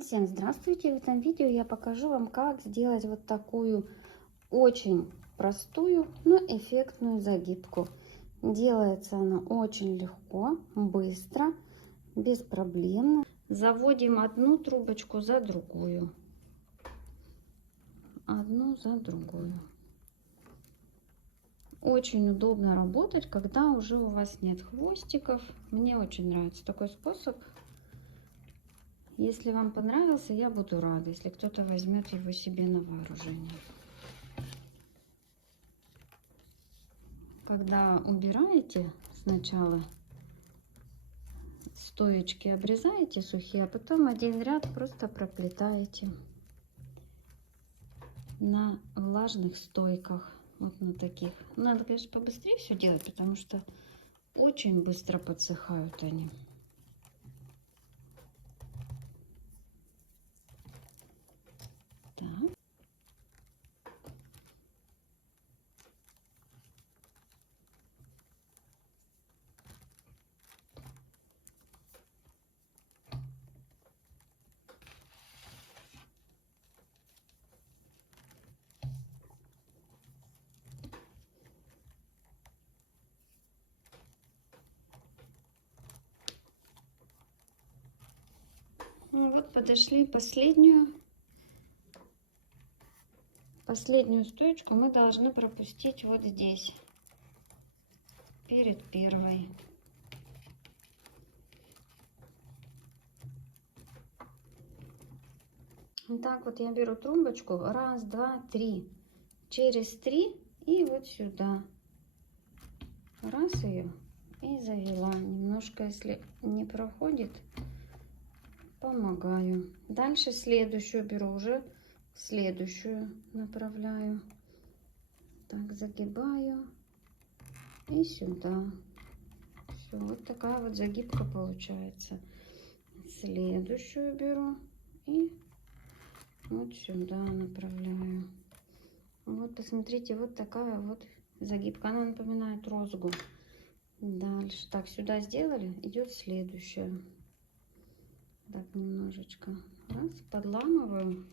Всем здравствуйте! В этом видео я покажу вам, как сделать вот такую очень простую, но эффектную загибку. Делается она очень легко, быстро, беспроблемно. Заводим одну трубочку за другую. Одну за другую. Очень удобно работать, когда уже у вас нет хвостиков. Мне очень нравится такой способ. Если вам понравился, я буду рада, если кто-то возьмет его себе на вооружение. Когда убираете, сначала стоечки обрезаете сухие, а потом один ряд просто проплетаете на влажных стойках. Вот на таких. Надо, конечно, побыстрее все делать, потому что очень быстро подсыхают они. Так. Ну вот, подошли последнюю стоечку мы должны пропустить вот здесь, перед первой. Так вот я беру трубочку, раз, два, три, через три и вот сюда, раз ее и завела. Немножко, если не проходит, помогаю. Дальше следующую беру, уже следующую направляю. Так, загибаю и сюда. Все, вот такая вот загибка получается. Следующую беру и вот сюда направляю. Вот посмотрите, вот такая вот загибка. Она напоминает розгу. Дальше. Так, сюда сделали, идет следующая. Так, немножечко раз, подламываю,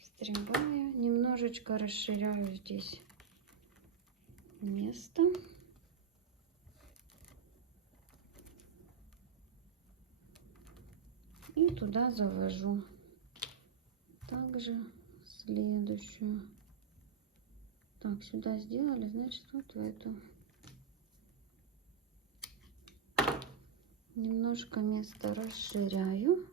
стрибаю, немножечко расширяю здесь место. И туда завожу. Также следующую. Так, сюда сделали, значит, вот в эту. Немножко место расширяю.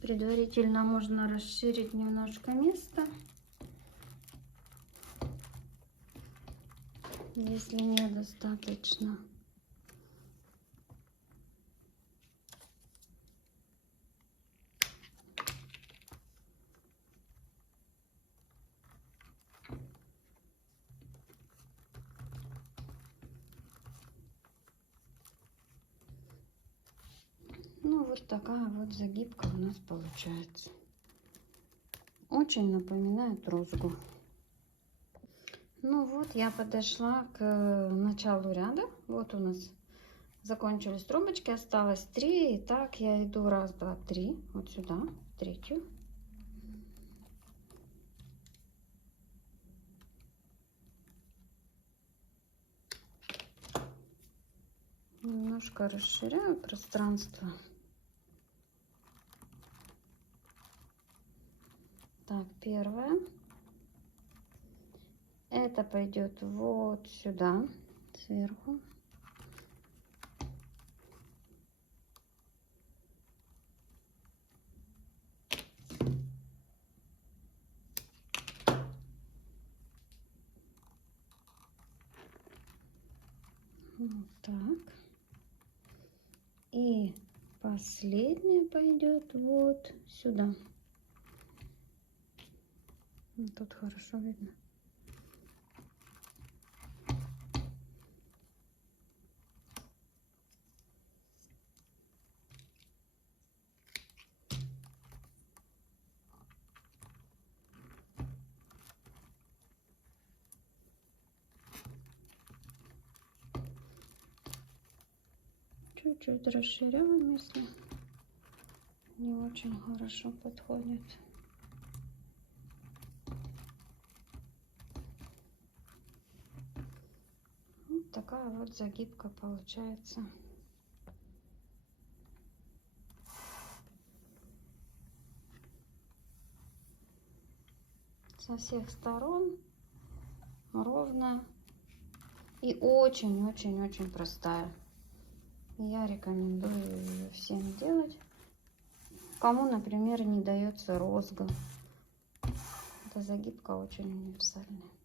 Предварительно можно расширить немножко место, если недостаточно. Ну, вот такая вот загибка у нас получается. Очень напоминает розгу. Ну вот, я подошла к началу ряда. Вот у нас закончились трубочки, осталось 3. И так я иду раз, два, три, вот сюда, в третью. Немножко расширяю пространство. Так, первая. Это пойдет вот сюда, сверху. Вот так. И последняя пойдет вот сюда. Вот тут хорошо видно. Чуть-чуть расширяем, если не очень хорошо подходит. Вот такая вот загибка получается. Со всех сторон ровная и очень-очень-очень простая. Я рекомендую ее всем делать. Кому, например, не дается розга. Эта загибка очень универсальная.